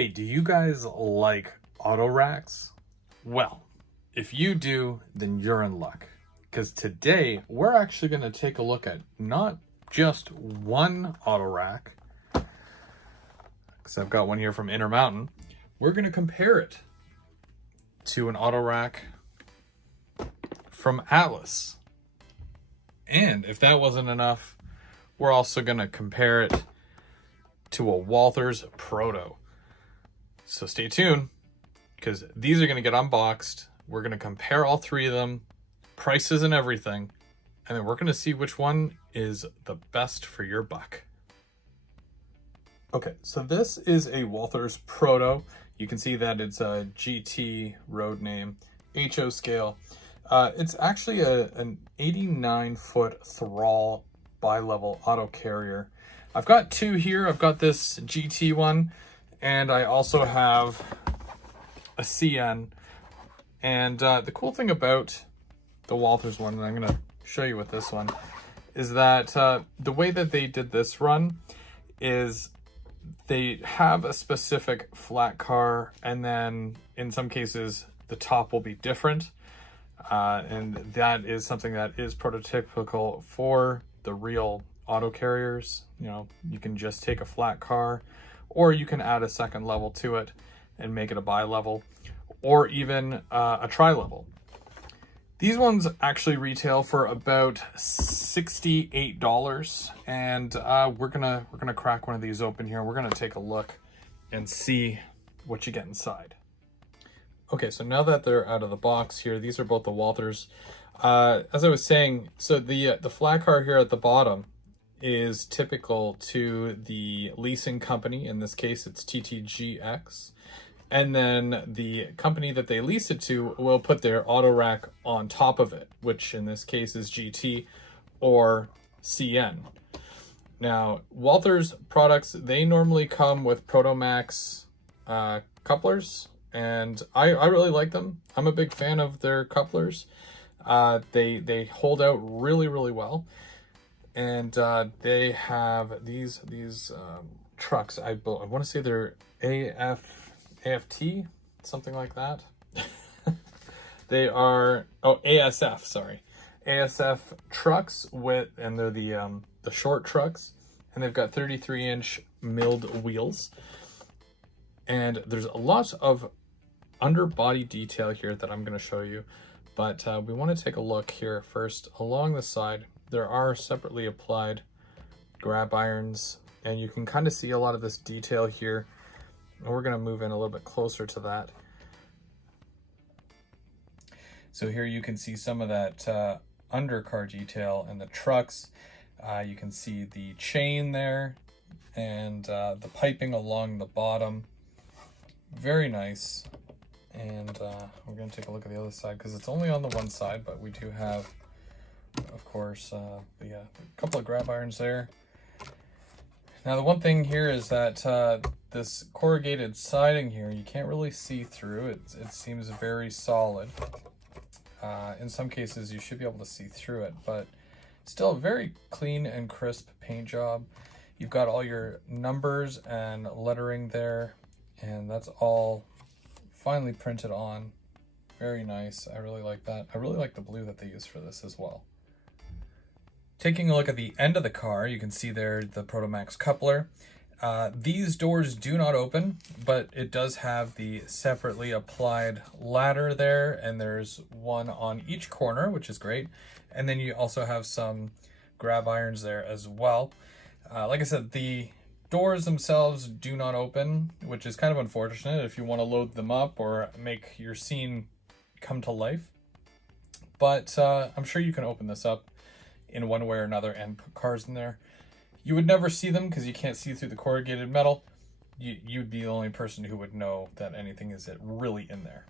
Hey, do you guys like auto racks? Well, if you do, then you're in luck. Because today we're actually going to take a look at not just one auto rack, because I've got one here from Intermountain. We're going to compare it to an auto rack from Atlas. And if that wasn't enough, we're also going to compare it to a Walthers Proto. So stay tuned, because these are going to get unboxed. We're going to compare all three of them, prices and everything, and then we're going to see which one is the best for your buck. Okay, so this is a Walthers Proto. You can see that it's a GT road name, HO scale. It's actually an 89-foot Thrall bi-level auto carrier. I've got two here. I've got this GT one, and I also have a CN. And the cool thing about the Walthers one, and I'm going to show you with this one, is that the way that they did this run is they have a specific flat car, and then in some cases the top will be different. And that is something that is prototypical for the real auto carriers. You know, you can just take a flat car, or you can add a second level to it and make it a bi-level, or even a tri-level. These ones actually retail for about $68, and we're gonna crack one of these open here. We're gonna take a look and see what you get inside. Okay, so now that they're out of the box here, these are both the Walthers. As I was saying, so the flat car here at the bottom is typical to the leasing company. In this case, it's TTGX. And then the company that they lease it to will put their auto rack on top of it, which in this case is GT or CN. Now, Walthers products, they normally come with Protomax couplers, and I really like them. I'm a big fan of their couplers. They hold out really well, and they have these trucks. I want to say they're AFT, something like that. They are ASF, sorry, ASF trucks and they're the short trucks, and they've got 33-inch milled wheels, and there's a lot of underbody detail here that I'm going to show you, but we want to take a look here first. Along the side there are separately applied grab irons, and you can kind of see a lot of this detail here, and we're going to move in a little bit closer to that. So here you can see some of that undercar detail in the trucks. You can see the chain there, and the piping along the bottom. Very nice. And we're going to take a look at the other side, because it's only on the one side, but we do have, of course, a couple of grab irons there. Now, the one thing here is that this corrugated siding here, you can't really see through. It seems very solid. In some cases, you should be able to see through it, but still a very clean and crisp paint job. You've got all your numbers and lettering there, and that's all finely printed on. Very nice. I really like that. I really like the blue that they use for this as well. Taking a look at the end of the car, you can see there the Protomax coupler. These doors do not open, but it does have the separately applied ladder there, and there's one on each corner, which is great. And then you also have some grab irons there as well. Like I said, the doors themselves do not open, which is kind of unfortunate if you want to load them up or make your scene come to life. But I'm sure you can open this up in one way or another and put cars in there. You would never see them because you can't see through the corrugated metal. You'd be the only person who would know that anything is really in there.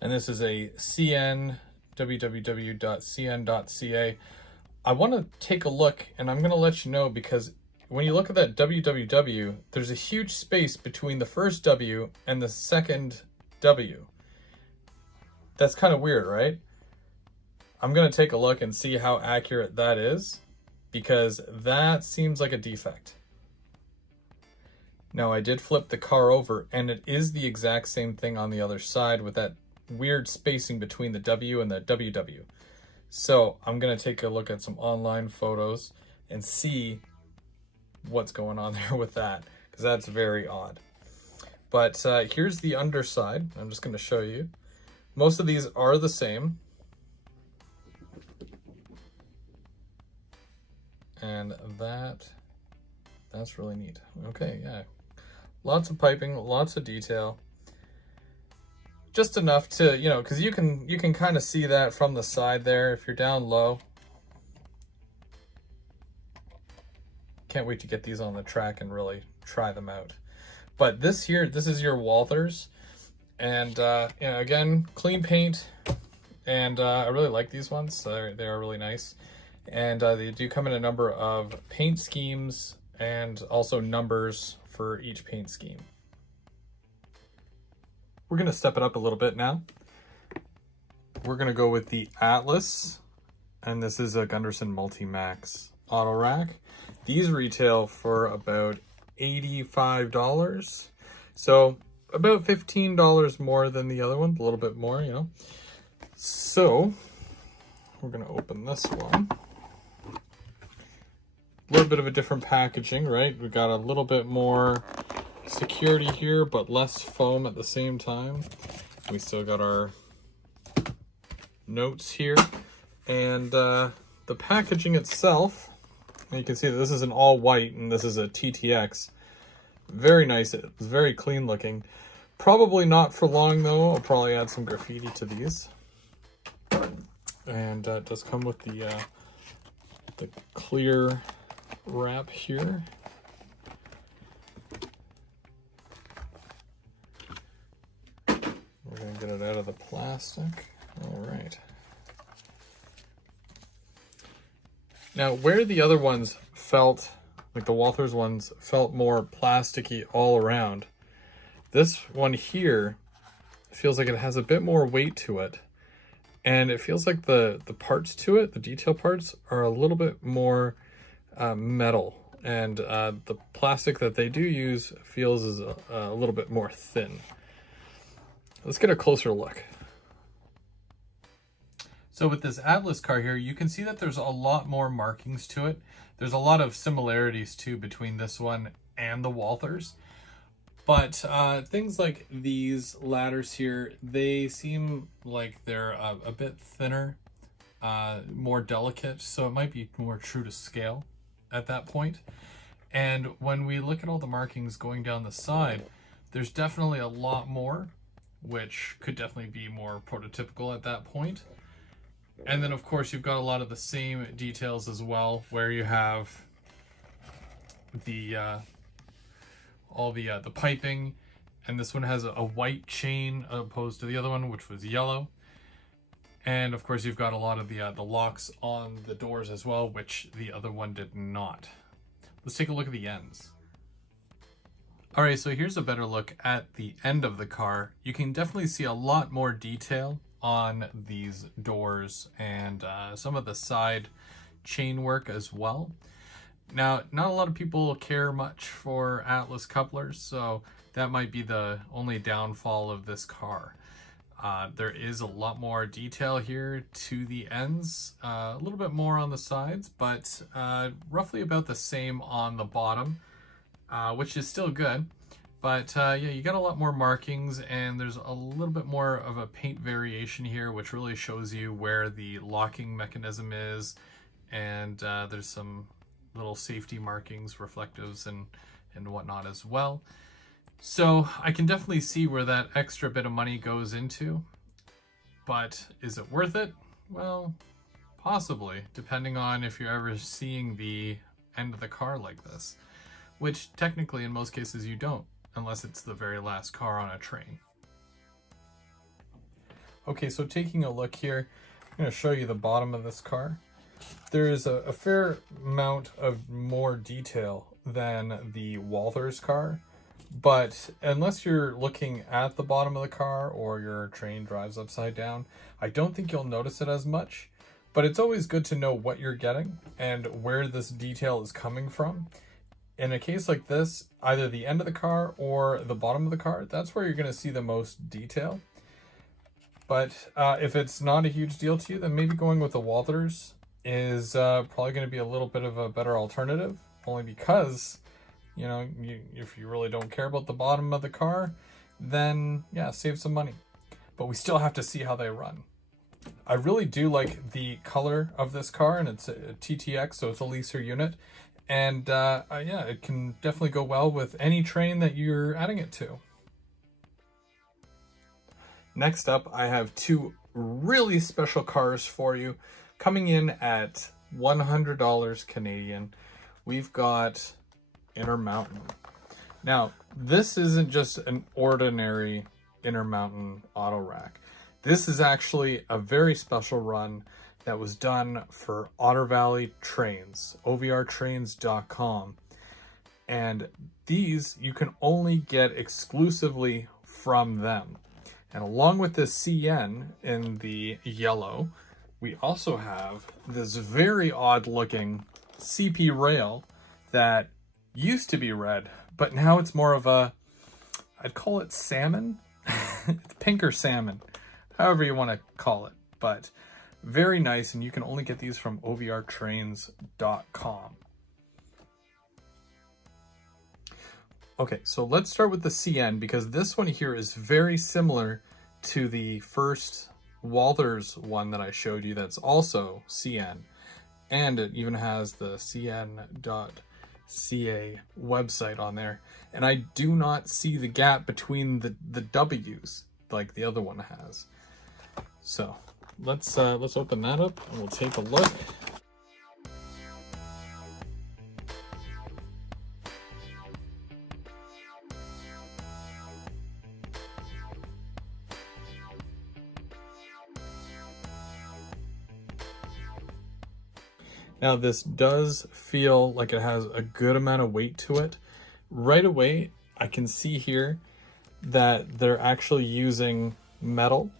And this is a CN, www.cn.ca. I want to take a look, and I'm going to let you know, because when you look at that www, there's a huge space between the first W and the second W. That's kind of weird, right? I'm going to take a look and see how accurate that is, because that seems like a defect. Now I did flip the car over, and it is the exact same thing on the other side with that weird spacing between the W and the WW. So I'm gonna take a look at some online photos and see what's going on there with that, because that's very odd. But here's the underside. I'm just gonna show you. Most of these are the same. And that's really neat. Okay, yeah. Lots of piping, lots of detail. Just enough to, you know, because you can kind of see that from the side there if you're down low. Can't wait to get these on the track and really try them out. But this here, this is your Walthers. And, you know, again, clean paint. And I really like these ones. They are really nice. And they do come in a number of paint schemes and also numbers for each paint scheme. We're going to step it up a little bit now. We're going to go with the Atlas, and this is a Gunderson Multi-Max auto rack. These retail for about $85. So about $15 more than the other one, a little bit more, you know. So we're going to open this one. A little bit of a different packaging, right? We got a little bit more security here, but less foam at the same time. We still got our notes here. And the packaging itself, you can see that this is an all white and this is a TTX. Very nice. It's very clean looking. Probably not for long though. I'll probably add some graffiti to these. And it does come with the clear wrap here. We're going to get it out of the plastic. All right. Now, where the other ones felt, like the Walthers ones, felt more plasticky all around, this one here feels like it has a bit more weight to it. And it feels like the parts to it, the detail parts, are a little bit more metal. And the plastic that they do use feels is a little bit more thin. Let's get a closer look. So with this Atlas car here, you can see that there's a lot more markings to it. There's a lot of similarities too between this one and the Walthers. But things like these ladders here, they seem like they're a bit thinner, more delicate, so it might be more true to scale at that point. And when we look at all the markings going down the side, there's definitely a lot more, which could definitely be more prototypical at that point. And then of course you've got a lot of the same details as well, where you have the all the piping, and this one has a white chain opposed to the other one, which was yellow. And of course you've got a lot of the locks on the doors as well, which the other one did not. Let's take a look at the ends. All right, so here's a better look at the end of the car. You can definitely see a lot more detail on these doors and some of the side chain work as well. Now, not a lot of people care much for Atlas couplers, so that might be the only downfall of this car. There is a lot more detail here to the ends, a little bit more on the sides, but roughly about the same on the bottom, which is still good. But yeah, you got a lot more markings, and there's a little bit more of a paint variation here, which really shows you where the locking mechanism is, and there's some little safety markings, reflectives, and whatnot as well. So I can definitely see where that extra bit of money goes into, but is it worth it? Well, possibly, depending on if you're ever seeing the end of the car like this, which technically in most cases you don't, unless it's the very last car on a train. Okay, so taking a look here, I'm going to show you the bottom of this car. There is a fair amount of more detail than the Walthers car, but unless you're looking at the bottom of the car or your train drives upside down, I don't think you'll notice it as much. But it's always good to know what you're getting and where this detail is coming from. In a case like this, either the end of the car or the bottom of the car, that's where you're going to see the most detail. But if it's not a huge deal to you, then maybe going with the Walthers is probably going to be a little bit of a better alternative, only because, you know, if you really don't care about the bottom of the car, then yeah, save some money. But we still have to see how they run. I really do like the color of this car, and it's a TTX, so it's a leaser unit. And yeah, it can definitely go well with any train that you're adding it to. Next up, I have two really special cars for you. Coming in at $100 Canadian, we've got Intermountain. Now, this isn't just an ordinary Intermountain auto rack. This is actually a very special run that was done for Otter Valley Trains, OVRtrains.com. And these you can only get exclusively from them. And along with this CN in the yellow, we also have this very odd looking CP rail that used to be red, but now it's more of a, I'd call it salmon. It's pink or salmon, however you want to call it, but very nice, and you can only get these from OVRtrains.com. Okay, so let's start with the CN, because this one here is very similar to the first Walthers one that I showed you that's also CN, and it even has the cn.ca website on there, and I do not see the gap between the W's like the other one has. So let's open that up and we'll take a look. Now this does feel like it has a good amount of weight to it. Right away, I can see here that they're actually using metal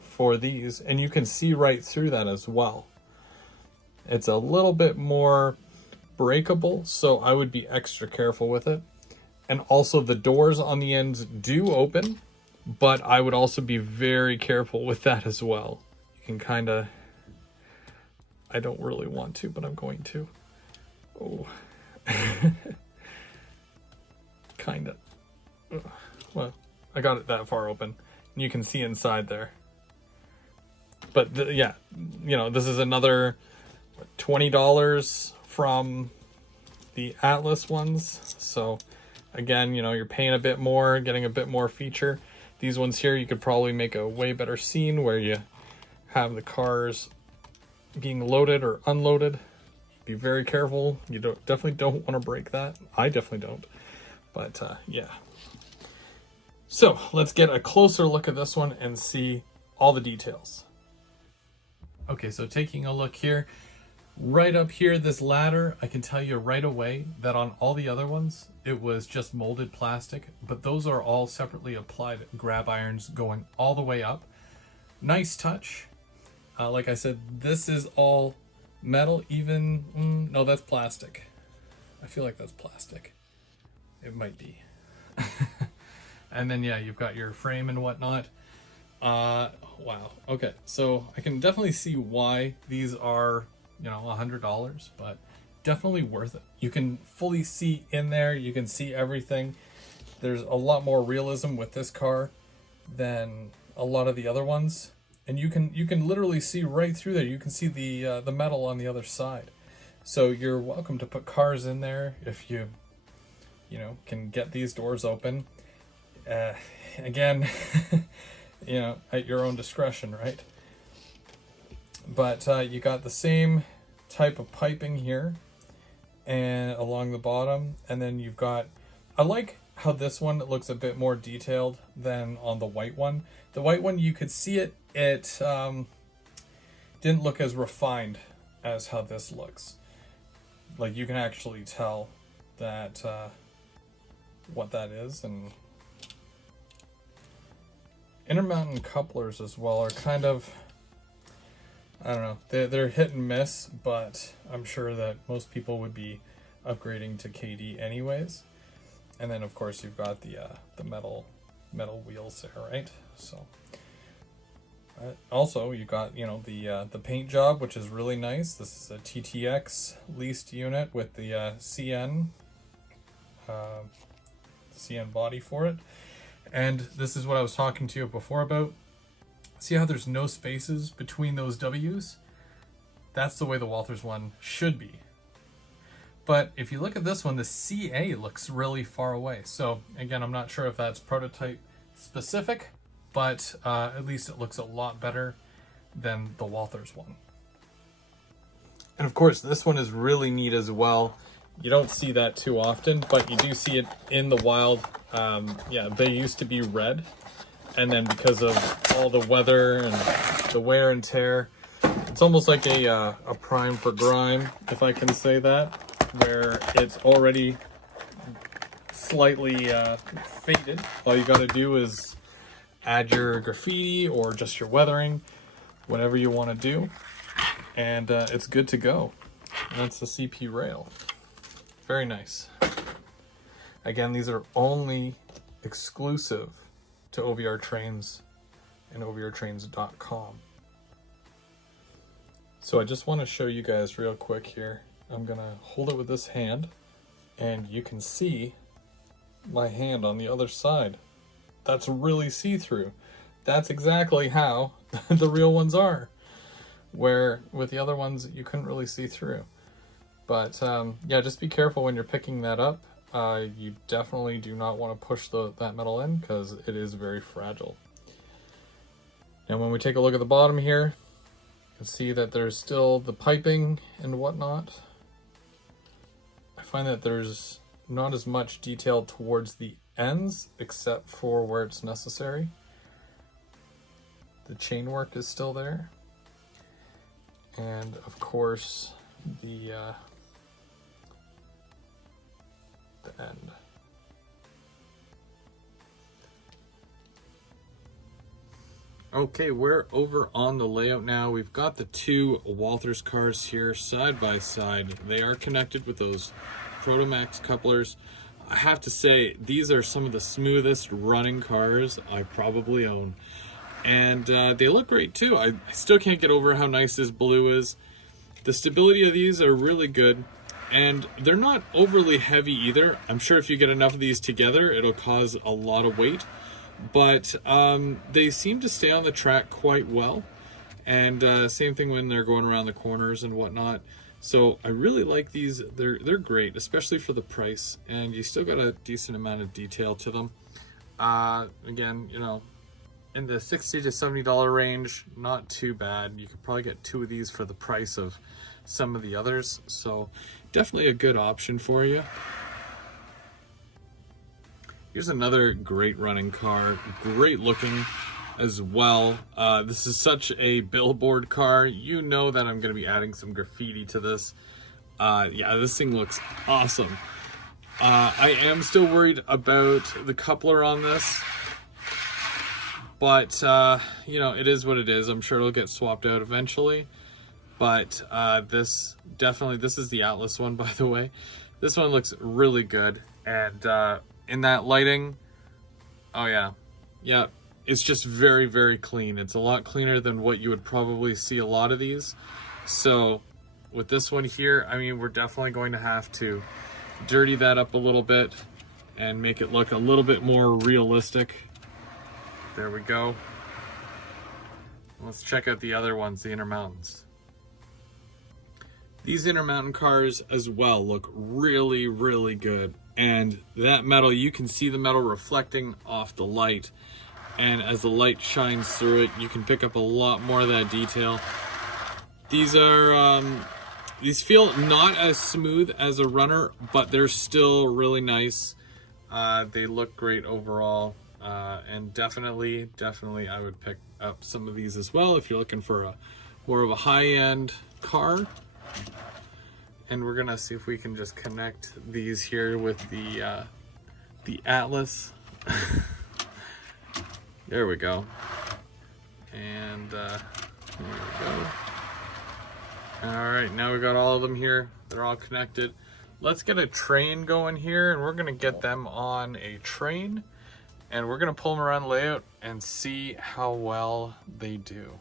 for these, and you can see right through that as well. It's a little bit more breakable, so I would be extra careful with it. And also the doors on the ends do open, but I would also be very careful with that as well. You can kind of, I don't really want to, but I'm going to. Oh. Kind of. Well, I got it that far open. And you can see inside there. But yeah, you know, this is another $20 from the Atlas ones. So again, you know, you're paying a bit more, getting a bit more feature. These ones here, you could probably make a way better scene where you have the cars being loaded or unloaded. Be very careful. You definitely don't want to break that. I definitely don't. But yeah. So let's get a closer look at this one and see all the details. Okay, so taking a look here, right up here, this ladder, I can tell you right away that on all the other ones, it was just molded plastic, but those are all separately applied grab irons going all the way up. Nice touch. Like I said, this is all metal, even, no, that's plastic. I feel like that's plastic. It might be. And then, yeah, you've got your frame and whatnot. Wow. Okay, so I can definitely see why these are, you know, $100, but definitely worth it. You can fully see in there. You can see everything. There's a lot more realism with this car than a lot of the other ones. And you can literally see right through there. You can see the metal on the other side. So you're welcome to put cars in there if you know, can get these doors open. Again, you know, at your own discretion, right? But you got the same type of piping here and along the bottom, and then you've got, I like how this one looks a bit more detailed than on the white one. The white one, you could see it didn't look as refined as how this looks. Like, you can actually tell that what that is. And Intermountain couplers as well are kind of, I don't know, they're hit and miss, but I'm sure that most people would be upgrading to KD anyways. And then of course you've got the metal wheels there, right? So also you got, you know, the paint job, which is really nice. This is a TTX leased unit with the CN body for it. And this is what I was talking to you before about. See how there's no spaces between those W's? That's the way the Walthers one should be. But if you look at this one, the CA looks really far away. So again, I'm not sure if that's prototype specific, but at least it looks a lot better than the Walthers one. And of course, this one is really neat as well. You don't see that too often, but you do see it in the wild. Yeah, they used to be red. And then because of all the weather and the wear and tear, it's almost like a prime for grime, if I can say that, where it's already slightly faded. All you gotta do is add your graffiti or just your weathering, whatever you want to do, and it's good to go. And that's the CP rail. Very nice. Again, these are only exclusive to OVR Trains and OVRtrains.com. So I just want to show you guys real quick here. I'm gonna hold it with this hand, and you can see my hand on the other side. That's really see-through. That's exactly how the real ones are, where with the other ones you couldn't really see through. But yeah, just be careful when you're picking that up. You definitely do not want to push that metal in, because it is very fragile. And when we take a look at the bottom here, you can see that there's still the piping and whatnot. I find that there's not as much detail towards the ends, except for where it's necessary. The chain work is still there. And of course, the end. Okay, we're over on the layout now. We've got the two Walthers cars here side by side. They are connected with those Protomax couplers. I have to say, these are some of the smoothest running cars I probably own. And they look great too. I still can't get over how nice this blue is. The stability of these are really good. And they're not overly heavy either. I'm sure if you get enough of these together, it'll cause a lot of weight. But they seem to stay on the track quite well. And same thing when they're going around the corners and whatnot. So I really like these. They're great, especially for the price. And you still got a decent amount of detail to them. Again, you know, in the $60 to $70 range, not too bad. You could probably get two of these for the price of some of the others. So definitely a good option for you. Here's another great running car, great looking as well. This is such a billboard car. You know that I'm going to be adding some graffiti to this. Yeah, this thing looks awesome. I am still worried about the coupler on this, but you know, it is what it is. I'm sure it'll get swapped out eventually. But this is the Atlas one, by the way. This one looks really good, and in that lighting, oh yeah, it's just very, very clean. It's a lot cleaner than what you would probably see a lot of these. So with this one here, I mean, we're definitely going to have to dirty that up a little bit and make it look a little bit more realistic. There we go. Let's check out the other ones, the Intermountains. These Intermountain cars as well look really, really good. And that metal, you can see the metal reflecting off the light. And as the light shines through it, you can pick up a lot more of that detail. These are, these feel not as smooth as a runner, but they're still really nice. They look great overall. And definitely I would pick up some of these as well if you're looking for a more of a high-end car. And we're gonna see if we can just connect these here with the Atlas. There we go. And there we go. All right, now we got all of them here. They're all connected. Let's get a train going here, and we're gonna get them on a train, and we're gonna pull them around the layout and see how well they do.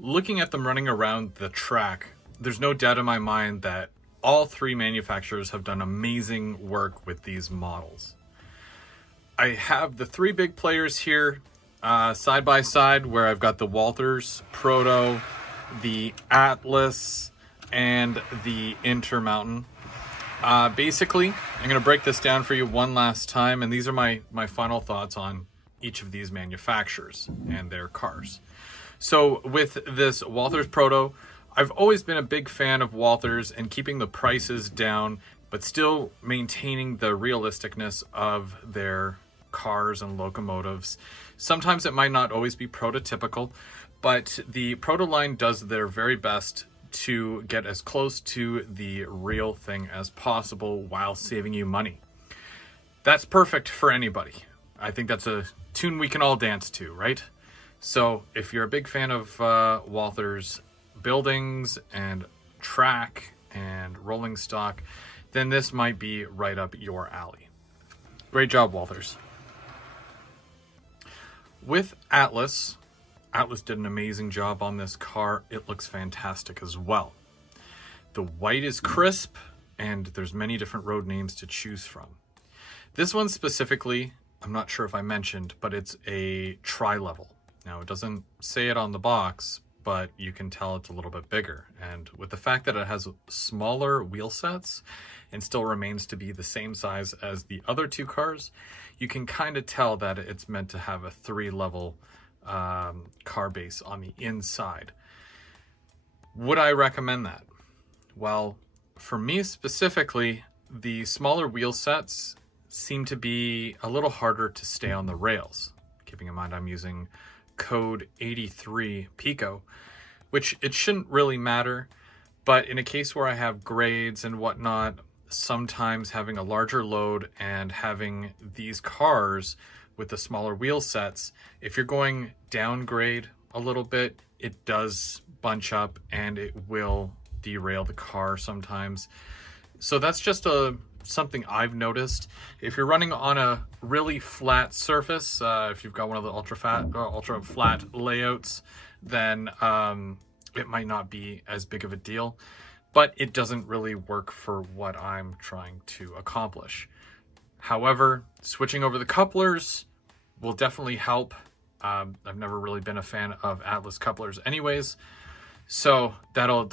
Looking at them running around the track, there's no doubt in my mind that all three manufacturers have done amazing work with these models. I have the three big players here side by side, where I've got the Walthers Proto, the Atlas, and the Intermountain. Basically, I'm going to break this down for you one last time, and these are my final thoughts on each of these manufacturers and their cars. So with this Walthers Proto, I've always been a big fan of Walthers and keeping the prices down, but still maintaining the realisticness of their cars and locomotives. Sometimes it might not always be prototypical, but the Proto line does their very best to get as close to the real thing as possible while saving you money. That's perfect for anybody. I think that's a tune we can all dance to, right? So if you're a big fan of Walthers buildings and track and rolling stock, then this might be right up your alley. Great job, Walthers. With Atlas did an amazing job on this car. It looks fantastic as well. The white is crisp, and there's many different road names to choose from. This one specifically, I'm not sure if I mentioned, but it's a tri-level. Now, it doesn't say it on the box, but you can tell it's a little bit bigger. And with the fact that it has smaller wheel sets and still remains to be the same size as the other two cars, you can kind of tell that it's meant to have a three-level car base on the inside. Would I recommend that? Well, for me specifically, the smaller wheel sets seem to be a little harder to stay on the rails. Keeping in mind I'm using code 83 Pico, which it shouldn't really matter, but in a case where I have grades and whatnot, sometimes having a larger load and having these cars with the smaller wheel sets, if you're going downgrade a little bit, it does bunch up and it will derail the car sometimes. So that's just something I've noticed. If you're running on a really flat surface, if you've got one of the ultra flat layouts, then it might not be as big of a deal, but it doesn't really work for what I'm trying to accomplish. However, switching over the couplers will definitely help. I've never really been a fan of Atlas couplers anyways, so that'll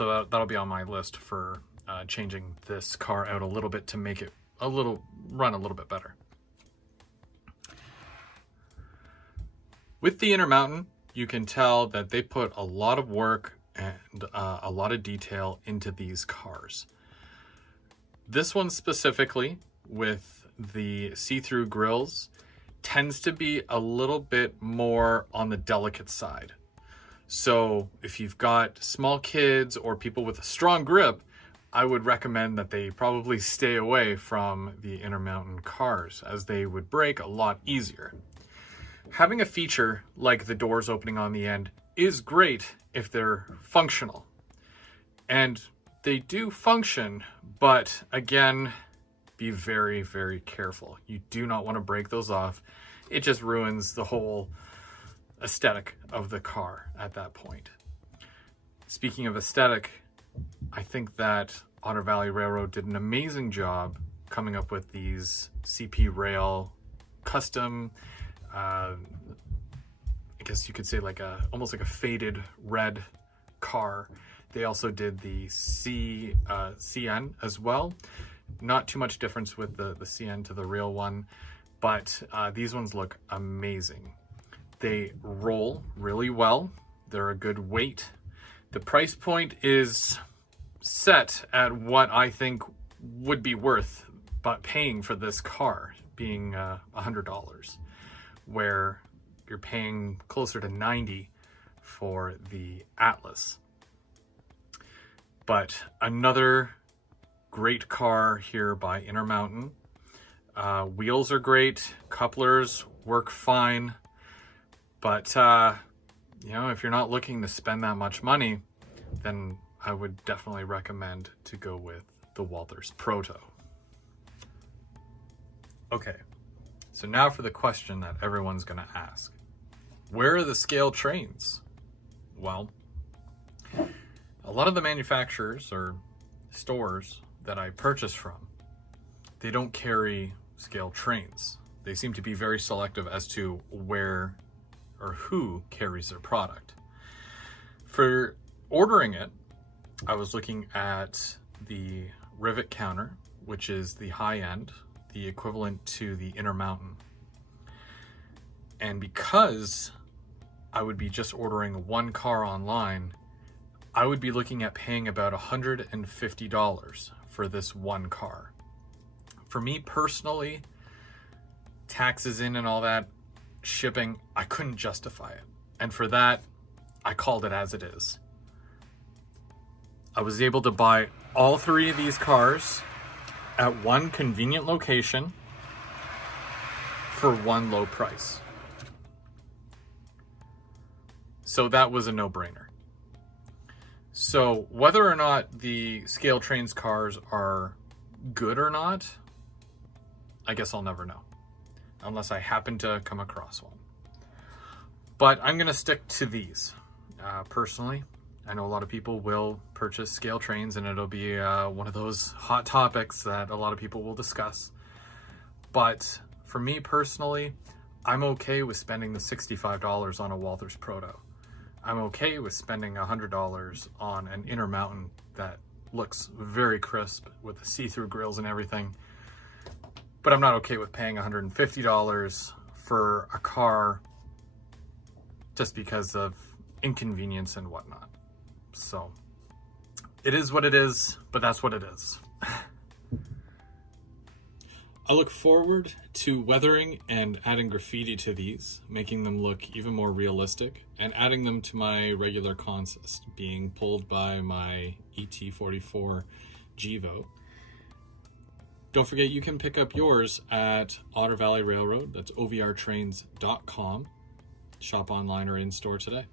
be on my list for changing this car out a little bit to make it run a little bit better. With the Intermountain, you can tell that they put a lot of work and a lot of detail into these cars. This one specifically, with the see-through grills, tends to be a little bit more on the delicate side. So if you've got small kids or people with a strong grip, I would recommend that they probably stay away from the Intermountain cars, as they would break a lot easier. Having a feature like the doors opening on the end is great if they're functional. And they do function, but again, be very, very careful. You do not want to break those off. It just ruins the whole aesthetic of the car at that point. Speaking of aesthetic, I think that Otter Valley Railroad did an amazing job coming up with these CP Rail custom, I guess you could say like almost like a faded red car. They also did the CN as well. Not too much difference with the CN to the real one, but these ones look amazing. They roll really well. They're a good weight. The price point is set at what I think would be worth paying for this car, being $100, where you're paying closer to $90 for the Atlas. But another great car here by Intermountain. Wheels are great, couplers work fine, but you know, if you're not looking to spend that much money, then I would definitely recommend to go with the Walthers Proto. Okay, so now for the question that everyone's going to ask. Where are the scale trains? Well, a lot of the manufacturers or stores that I purchase from, they don't carry scale trains. They seem to be very selective as to where or who carries their product. For ordering it, I was looking at the Rivet Counter, which is the high end, the equivalent to the Intermountain. And because I would be just ordering one car online, I would be looking at paying about $150 for this one car. For me personally, taxes in and all that, shipping, I couldn't justify it. And for that, I called it as it is. I was able to buy all three of these cars at one convenient location for one low price. So that was a no-brainer. So whether or not the Scale Trains cars are good or not, I guess I'll never know, unless I happen to come across one. But I'm going to stick to these. Personally, I know a lot of people will purchase Scale Trains, and it'll be one of those hot topics that a lot of people will discuss. But for me personally, I'm okay with spending the $65 on a Walthers Proto. I'm okay with spending $100 on an Intermountain that looks very crisp with the see-through grills and everything. But I'm not okay with paying $150 for a car just because of inconvenience and whatnot. So it is what it is, but that's what it is. I look forward to weathering and adding graffiti to these, making them look even more realistic, and adding them to my regular consist, being pulled by my ET44 Gevo. Don't forget you can pick up yours at Otter Valley Railroad, that's ovrtrains.com. Shop online or in store today.